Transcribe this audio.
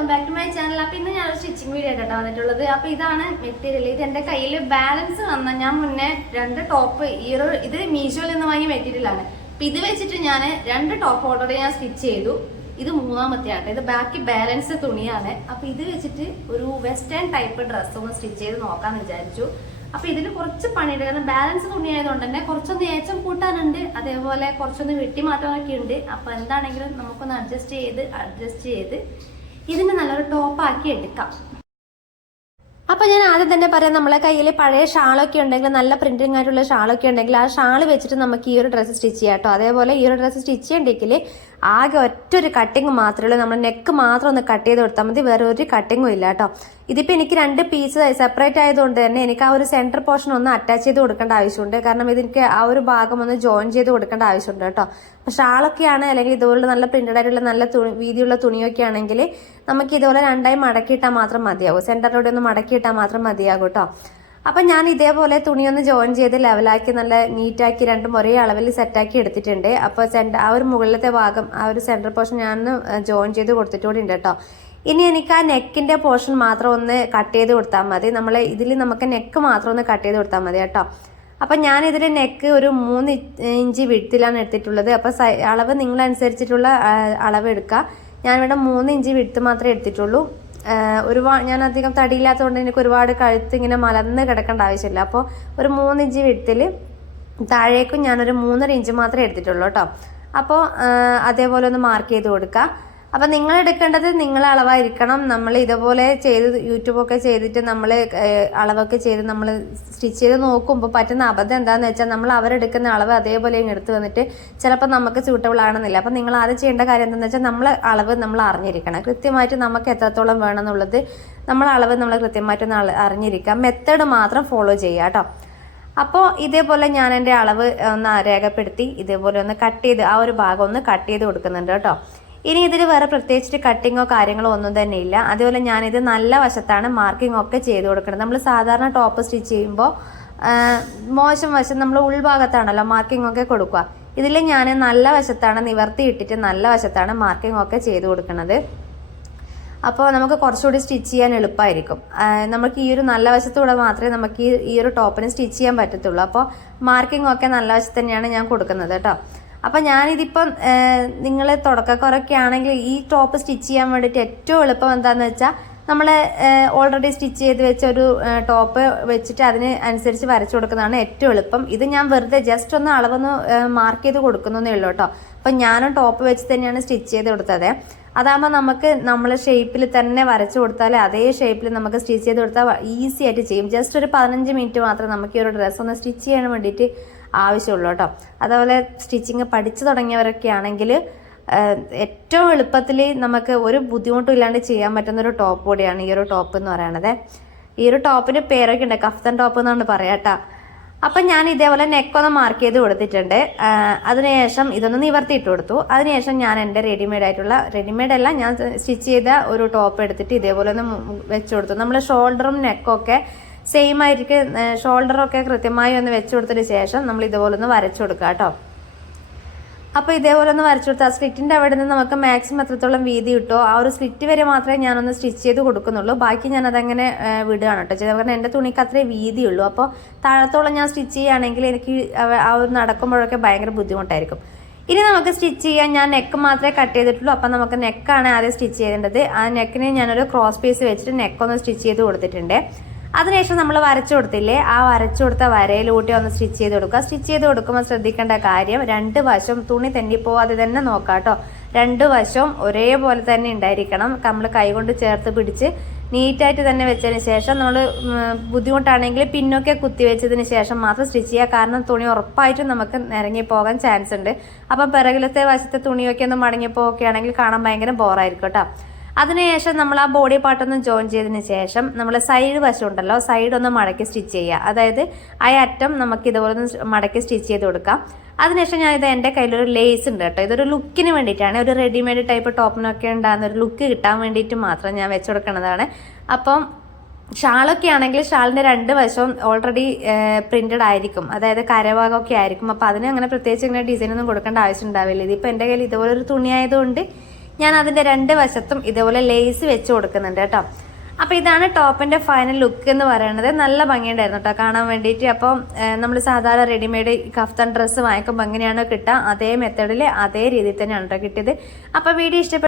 Welcome back to my channel. അപ്പോൾ ഇന്ന് ഞാനൊരു സ്റ്റിച്ചിങ് വീഡിയോ ആയിട്ടാണ് വന്നിട്ടുള്ളത്. അപ്പോൾ ഇതാണ് മെറ്റീരിയൽ. ഇത് എൻ്റെ കയ്യിൽ ബാലൻസ് വന്ന ഞാൻ മുന്നേ 2 ടോപ്പ് ഇത് മീഷോയിൽ നിന്ന് വാങ്ങിയ മെറ്റീരിയലാണ്. അപ്പോൾ ഇത് വെച്ചിട്ട് ഞാൻ 2 ടോപ്പ് ഓൾറെഡി ഞാൻ സ്റ്റിച്ച് ചെയ്തു. ഇത് 3ാമത്തെ ആട്ടെ. ഇത് ബാക്കി ബാലൻസ് തുണിയാണ്. അപ്പോൾ ഇത് വെച്ചിട്ട് ഒരു വെസ്റ്റേൺ ടൈപ്പ് ഡ്രസ്സ് ഒന്ന് സ്റ്റിച്ച് ചെയ്ത് നോക്കാമെന്ന് വിചാരിച്ചു. അപ്പോൾ ഇതിൽ കുറച്ച് പണിയുണ്ട്. കാരണം ബാലൻസ് തുണിയായതുകൊണ്ട് തന്നെ കുറച്ചൊന്ന് ഏച്ചം കൂട്ടാനുണ്ട്, അതേപോലെ കുറച്ചൊന്ന് വെട്ടി മാറ്റാനൊക്കെ ഉണ്ട്. അപ്പോൾ എന്താണെങ്കിലും നമുക്കൊന്ന് അഡ്ജസ്റ്റ് ചെയ്ത് ഇതിന് നല്ലൊരു ടോപ്പാക്കി എടുക്കാം. അപ്പോൾ ഞാൻ ആദ്യം തന്നെ പറയാം, നമ്മളെ കയ്യിൽ പഴയ ഷാളൊക്കെ ഉണ്ടെങ്കിൽ, നല്ല പ്രിന്റിംഗ് ആയിട്ടുള്ള ഷാളൊക്കെ ഉണ്ടെങ്കിൽ ആ ഷാൾ വെച്ചിട്ട് നമുക്ക് ഈ ഒരു ഡ്രസ്സ് സ്റ്റിച്ച് ചെയ്യാം കേട്ടോ. അതേപോലെ ഈ ഒരു ഡ്രസ്സ് സ്റ്റിച്ച് ചെയ്യണ്ടെങ്കിൽ ആകെ ഒറ്റൊരു കട്ടിങ് മാത്രമേ ഉള്ളൂ. നമ്മൾ നെക്ക് മാത്രം ഒന്ന് കട്ട് ചെയ്ത് കൊടുത്താൽ മതി, വേറെ ഒരു കട്ടിങ്ങും ഇല്ല കേട്ടോ. ഇതിപ്പോൾ എനിക്ക് 2 പീസ് സെപ്പറേറ്റ് ആയതുകൊണ്ട് തന്നെ എനിക്ക് ആ ഒരു സെൻറ്റർ പോർഷൻ ഒന്ന് അറ്റാച്ച് ചെയ്ത് കൊടുക്കേണ്ട ആവശ്യമുണ്ട്. കാരണം ഇതിഎനിക്ക് ആ ഒരു ഭാഗം ഒന്ന് ജോയിൻ ചെയ്ത് കൊടുക്കേണ്ട ആവശ്യമുണ്ട് കേട്ടോ. അപ്പോൾ ഷാളൊക്കെയാണ്, അല്ലെങ്കിൽ ഇതുപോലെ നല്ല പ്രിന്റഡ് ആയിട്ടുള്ള നല്ല വീതിയുള്ള തുണിയൊക്കെ ആണെങ്കിൽ നമുക്ക് ഇതുപോലെ 2ആയി മടക്കിയിട്ടാൽ മാത്രം മതിയാകും. സെൻറ്ററിലൂടെ ഒന്ന് മടക്കിയിട്ടാൽ മാത്രം മതിയാകും കേട്ടോ. അപ്പം ഞാൻ ഇതേപോലെ തുണിയൊന്ന് ജോയിൻ ചെയ്ത് ലെവലാക്കി നല്ല നീറ്റാക്കി 2 ഒരേ അളവിൽ സെറ്റാക്കി എടുത്തിട്ടുണ്ട്. അപ്പോൾ ആ ഒരു മുകളിലത്തെ ഭാഗം, ആ ഒരു സെൻറ്റർ പോർഷൻ ഞാൻ ജോയിൻ ചെയ്ത് കൊടുത്തിട്ടുകൂടി ഉണ്ട് കേട്ടോ. ഇനി എനിക്ക് ആ നെക്കിൻ്റെ പോർഷൻ മാത്രം ഒന്ന് കട്ട് ചെയ്ത് കൊടുത്താൽ മതി. ഇതിൽ നമുക്ക് നെക്ക് മാത്രം ഒന്ന് കട്ട് ചെയ്ത് കൊടുത്താൽ മതി കേട്ടോ. അപ്പം ഞാനിതിൽ നെക്ക് ഒരു 3 ഇഞ്ച് വിഡ്ത്തിലാണ് എടുത്തിട്ടുള്ളത്. അപ്പോൾ അളവ് നിങ്ങളനുസരിച്ചിട്ടുള്ള അളവ് എടുക്കുക. ഞാനിവിടെ 3 ഇഞ്ച് വിഡ്ത്ത് മാത്രമേ എടുത്തിട്ടുള്ളൂ. ഞാൻ അധികം തടിയില്ലാത്തതുകൊണ്ട് എനിക്ക് ഒരുപാട് കഴുത്ത് ഇങ്ങനെ മലർന്ന് കിടക്കേണ്ട ആവശ്യമില്ല. അപ്പോൾ ഒരു 3 ഇഞ്ച് വിഡ്ത്തിൽ താഴേക്കും ഞാനൊരു 3.5 ഇഞ്ച് മാത്രമേ എടുത്തിട്ടുള്ളൂ കേട്ടോ. അപ്പോൾ അതേപോലെ ഒന്ന് മാർക്ക് ചെയ്ത് കൊടുക്കുക. അപ്പം നിങ്ങൾ എടുക്കേണ്ടത് നിങ്ങളെ അളവായിരിക്കണം. നമ്മൾ ഇതുപോലെ യൂട്യൂബൊക്കെ ചെയ്തിട്ട് നമ്മൾ അളവൊക്കെ ചെയ്ത് നമ്മൾ സ്റ്റിച്ച് ചെയ്ത് നോക്കുമ്പോൾ പറ്റുന്ന അബദ്ധം എന്താണെന്ന് വെച്ചാൽ നമ്മൾ അവരെടുക്കുന്ന അളവ് അതേപോലെ ഇങ്ങ് എടുത്ത് വന്നിട്ട് ചിലപ്പോൾ നമുക്ക് സ്യൂട്ടബിൾ ആണെന്നില്ല. അപ്പം നിങ്ങൾ ആദ്യം ചെയ്യേണ്ട കാര്യം എന്താണെന്ന് വെച്ചാൽ നമ്മളെ അളവ് നമ്മൾ അറിഞ്ഞിരിക്കണം. കൃത്യമായിട്ട് നമുക്ക് എത്രത്തോളം വേണമെന്നുള്ളത് നമ്മളെ അളവ് നമ്മൾ കൃത്യമായിട്ടൊന്ന് അറിഞ്ഞിരിക്കാം. മെത്തേഡ് മാത്രം ഫോളോ ചെയ്യുക കേട്ടോ. അപ്പോൾ ഇതേപോലെ ഞാൻ എൻ്റെ അളവ് ഒന്ന് രേഖപ്പെടുത്തി ഇതേപോലെ ഒന്ന് കട്ട് ചെയ്ത് ആ ഒരു ഭാഗം ഒന്ന് കട്ട് ചെയ്ത് കൊടുക്കുന്നുണ്ട് കേട്ടോ. ഇനി ഇതിൽ വേറെ പ്രത്യേകിച്ചിട്ട് കട്ടിങ്ങോ കാര്യങ്ങളോ ഒന്നും തന്നെ ഇല്ല. അതേപോലെ ഞാനിത് നല്ല വശത്താണ് മാർക്കിംഗ് ഒക്കെ ചെയ്ത് കൊടുക്കുന്നത്. നമ്മൾ സാധാരണ ടോപ്പ് സ്റ്റിച്ച് ചെയ്യുമ്പോൾ മോശം വശം നമ്മൾ ഉൾഭാഗത്താണല്ലോ മാർക്കിംഗ് ഒക്കെ കൊടുക്കുക. ഇതിൽ ഞാൻ നല്ല വശത്താണ് നിവർത്തി ഇട്ടിട്ട് നല്ല വശത്താണ് മാർക്കിംഗ് ഒക്കെ ചെയ്ത് കൊടുക്കുന്നത്. അപ്പോൾ നമുക്ക് കുറച്ചുകൂടി സ്റ്റിച്ച് ചെയ്യാൻ എളുപ്പമായിരിക്കും. നമുക്ക് ഈ ഒരു നല്ല വശത്തൂടെ മാത്രമേ നമുക്ക് ഈ ഒരു ടോപ്പിന് സ്റ്റിച്ച് ചെയ്യാൻ പറ്റത്തുള്ളൂ. അപ്പോൾ മാർക്കിംഗ് ഒക്കെ നല്ല വശത്ത് തന്നെയാണ് ഞാൻ കൊടുക്കുന്നത് കേട്ടോ. അപ്പം ഞാനിതിപ്പം നിങ്ങൾ തുടക്കക്കാരൊക്കെ ആണെങ്കിൽ ഈ ടോപ്പ് സ്റ്റിച്ച് ചെയ്യാൻ വേണ്ടിയിട്ട് ഏറ്റവും എളുപ്പം എന്താണെന്ന് വെച്ചാൽ നമ്മൾ ഓൾറെഡി സ്റ്റിച്ച് ചെയ്ത് വെച്ച ഒരു ടോപ്പ് വെച്ചിട്ട് അതിന് അനുസരിച്ച് വരച്ചു കൊടുക്കുന്നതാണ് ഏറ്റവും എളുപ്പം. ഇത് ഞാൻ വെറുതെ ജസ്റ്റ് ഒന്ന് അളവൊന്ന് മാർക്ക് ചെയ്ത് കൊടുക്കുന്നതേ ഉള്ളൂ കേട്ടോ. അപ്പം ഞാനും ടോപ്പ് വെച്ച് തന്നെയാണ് സ്റ്റിച്ച് ചെയ്ത് കൊടുത്തത്. അതാകുമ്പോൾ നമുക്ക് നമ്മളെ ഷേപ്പിൽ തന്നെ വരച്ചു കൊടുത്താൽ അതേ ഷേപ്പിൽ നമുക്ക് സ്റ്റിച്ച് ചെയ്ത് കൊടുത്താൽ ഈസി ആയിട്ട് ചെയ്യും. ജസ്റ്റ് ഒരു 15 മിനിറ്റ് മാത്രം നമുക്ക് ഈ ഒരു ഡ്രസ്സ് ഒന്ന് സ്റ്റിച്ച് ചെയ്യാൻ വേണ്ടിയിട്ട് ആവശ്യമുള്ളൂ കേട്ടോ. അതുപോലെ സ്റ്റിച്ചിങ് പഠിച്ചു തുടങ്ങിയവരൊക്കെ ആണെങ്കിൽ ഏറ്റവും എളുപ്പത്തിൽ നമുക്ക് ഒരു ബുദ്ധിമുട്ടും ഇല്ലാണ്ട് ചെയ്യാൻ പറ്റുന്നൊരു ടോപ്പ് കൂടിയാണ് ഈ ഒരു ടോപ്പ് എന്ന് പറയുന്നത്. ഈ ഒരു ടോപ്പിന് പേരൊക്കെ ഉണ്ട്, കഫ്തൻ ടോപ്പ് എന്നാണ് പറയാം കേട്ടോ. അപ്പം ഞാൻ ഇതേപോലെ നെക്കൊന്ന് മാർക്ക് ചെയ്ത് കൊടുത്തിട്ടുണ്ട്. അതിനുശേഷം ഇതൊന്ന് നിവർത്തിയിട്ട് കൊടുത്തു. അതിനുശേഷം ഞാൻ എൻ്റെ റെഡിമെയ്ഡ് അല്ല, ഞാൻ സ്റ്റിച്ച് ചെയ്ത ഒരു ടോപ്പ് എടുത്തിട്ട് ഇതേപോലെ ഒന്ന് വെച്ച് കൊടുത്തു. നമ്മൾ ഷോൾഡറും നെക്കൊക്കെ സെയിം ആയിരിക്കും. ഷോൾഡറൊക്കെ കൃത്യമായി ഒന്ന് വെച്ച് കൊടുത്തതിന് ശേഷം നമ്മൾ ഇതുപോലെ ഒന്ന് വരച്ചു കൊടുക്കുക കേട്ടോ. അപ്പോൾ ഇതേപോലെ ഒന്ന് വരച്ചു കൊടുത്താൽ സ്ലിറ്റിൻ്റെ അവിടെ നിന്ന് നമുക്ക് മാക്സിമം എത്രത്തോളം വീതി കിട്ടുമോ ആ ഒരു സ്ലിറ്റ് വരെ മാത്രമേ ഞാനൊന്ന് സ്റ്റിച്ച് ചെയ്ത് കൊടുക്കുന്നുള്ളൂ. ബാക്കി ഞാനതങ്ങനെ വിടുകയാണ് കേട്ടോ ചെയ്തത്. കാരണം എൻ്റെ തുണിക്ക് അത്രേ വീതിയുള്ളൂ. അപ്പോൾ താഴത്തോളം ഞാൻ സ്റ്റിച്ച് ചെയ്യുകയാണെങ്കിൽ എനിക്ക് ആ ഒരു നടക്കുമ്പോഴൊക്കെ ഭയങ്കര ബുദ്ധിമുട്ടായിരിക്കും. ഇനി നമുക്ക് സ്റ്റിച്ച് ചെയ്യാൻ ഞാൻ നെക്ക് മാത്രമേ കട്ട് ചെയ്തിട്ടുള്ളൂ. അപ്പം നമുക്ക് നെക്കാണ് ആദ്യം സ്റ്റിച്ച് ചെയ്യേണ്ടത്. ആ നെക്കിന് ഞാനൊരു ക്രോസ് പീസ് വെച്ചിട്ട് നെക്കൊന്ന് സ്റ്റിച്ച് ചെയ്ത് കൊടുത്തിട്ടുണ്ട്. അതിനുശേഷം നമ്മൾ വരച്ചു കൊടുത്തില്ലേ, ആ വരച്ചു കൊടുത്ത വരയിലൂട്ടി ഒന്ന് സ്റ്റിച്ച് ചെയ്ത് കൊടുക്കുക. സ്റ്റിച്ച് ചെയ്ത് കൊടുക്കുമ്പോൾ ശ്രദ്ധിക്കേണ്ട കാര്യം 2 വശം തുണി തെന്നിപ്പോവാതെ തന്നെ നോക്കാം കേട്ടോ. 2 വശവും ഒരേപോലെ തന്നെ ഉണ്ടായിരിക്കണം. നമ്മൾ കൈകൊണ്ട് ചേർത്ത് പിടിച്ച് നീറ്റായിട്ട് തന്നെ വെച്ചതിന് ശേഷം നമ്മൾ ബുദ്ധിമുട്ടാണെങ്കിൽ പിന്നൊക്കെ കുത്തി വെച്ചതിന് ശേഷം മാത്രം സ്റ്റിച്ച് ചെയ്യുക. കാരണം തുണി ഉറപ്പായിട്ടും നമുക്ക് ഇറങ്ങിപ്പോകാൻ ചാൻസ് ഉണ്ട്. അപ്പം പിറകിലത്തെ വശത്തെ തുണിയൊക്കെ ഒന്ന് മടങ്ങിപ്പോവുകയൊക്കെ ആണെങ്കിൽ കാണാൻ ഭയങ്കര ബോറായിരിക്കും കേട്ടോ. അതിനുശേഷം നമ്മൾ ആ ബോഡി പാർട്ടൊന്ന് ജോയിൻ ചെയ്തതിന് ശേഷം നമ്മൾ സൈഡ് വശം ഉണ്ടല്ലോ, സൈഡ് ഒന്ന് മടക്കി സ്റ്റിച്ച് ചെയ്യുക. അതായത് ആ അറ്റം നമുക്ക് ഇതുപോലെ ഒന്ന് മടക്കി സ്റ്റിച്ച് ചെയ്ത് കൊടുക്കാം. അതിനുശേഷം ഞാനിത് എൻ്റെ കയ്യിലൊരു ലേസ് ഉണ്ട് കേട്ടോ. ഇതൊരു ലുക്കിന് വേണ്ടിയിട്ടാണ്, ഒരു റെഡിമെയ്ഡ് ടൈപ്പ് ടോപ്പിനൊക്കെ ഉണ്ടാകുന്ന ഒരു ലുക്ക് കിട്ടാൻ വേണ്ടിയിട്ട് മാത്രം ഞാൻ വെച്ച് കൊടുക്കുന്നതാണ്. അപ്പം ഷാളൊക്കെ ആണെങ്കിൽ ഷാളിൻ്റെ 2 വശവും ഓൾറെഡി പ്രിന്റഡ് ആയിരിക്കും, അതായത് കരഭാഗമൊക്കെ ആയിരിക്കും. അപ്പോൾ അതിന് അങ്ങനെ പ്രത്യേകിച്ച് ഇങ്ങനെ ഡിസൈനൊന്നും കൊടുക്കേണ്ട ആവശ്യം ഉണ്ടാവില്ല. ഇതിപ്പോൾ എൻ്റെ കയ്യിൽ ഇതുപോലൊരു തുണി ആയതുകൊണ്ട് ഞാൻ അതിൻ്റെ 2 വശത്തും ഇതേപോലെ ലേസ് വെച്ച് കൊടുക്കുന്നുണ്ട് കേട്ടോ. അപ്പോൾ ഇതാണ് ടോപ്പിൻ്റെ ഫൈനൽ ലുക്ക് എന്ന് പറയുന്നത്. നല്ല ഭംഗിയുണ്ടായിരുന്നു കേട്ടോ കാണാൻ വേണ്ടിയിട്ട്. അപ്പം നമ്മൾ സാധാരണ റെഡിമെയ്ഡ് കഫ്താൻ ഡ്രസ്സ് വാങ്ങിക്കുമ്പോൾ എങ്ങനെയാണോ കിട്ടുക അതേ മെത്തേഡിൽ അതേ രീതിയിൽ തന്നെയാണ് കേട്ടോ കിട്ടിയത്. അപ്പോൾ വീഡിയോ ഇഷ്ടപ്പെട്ടു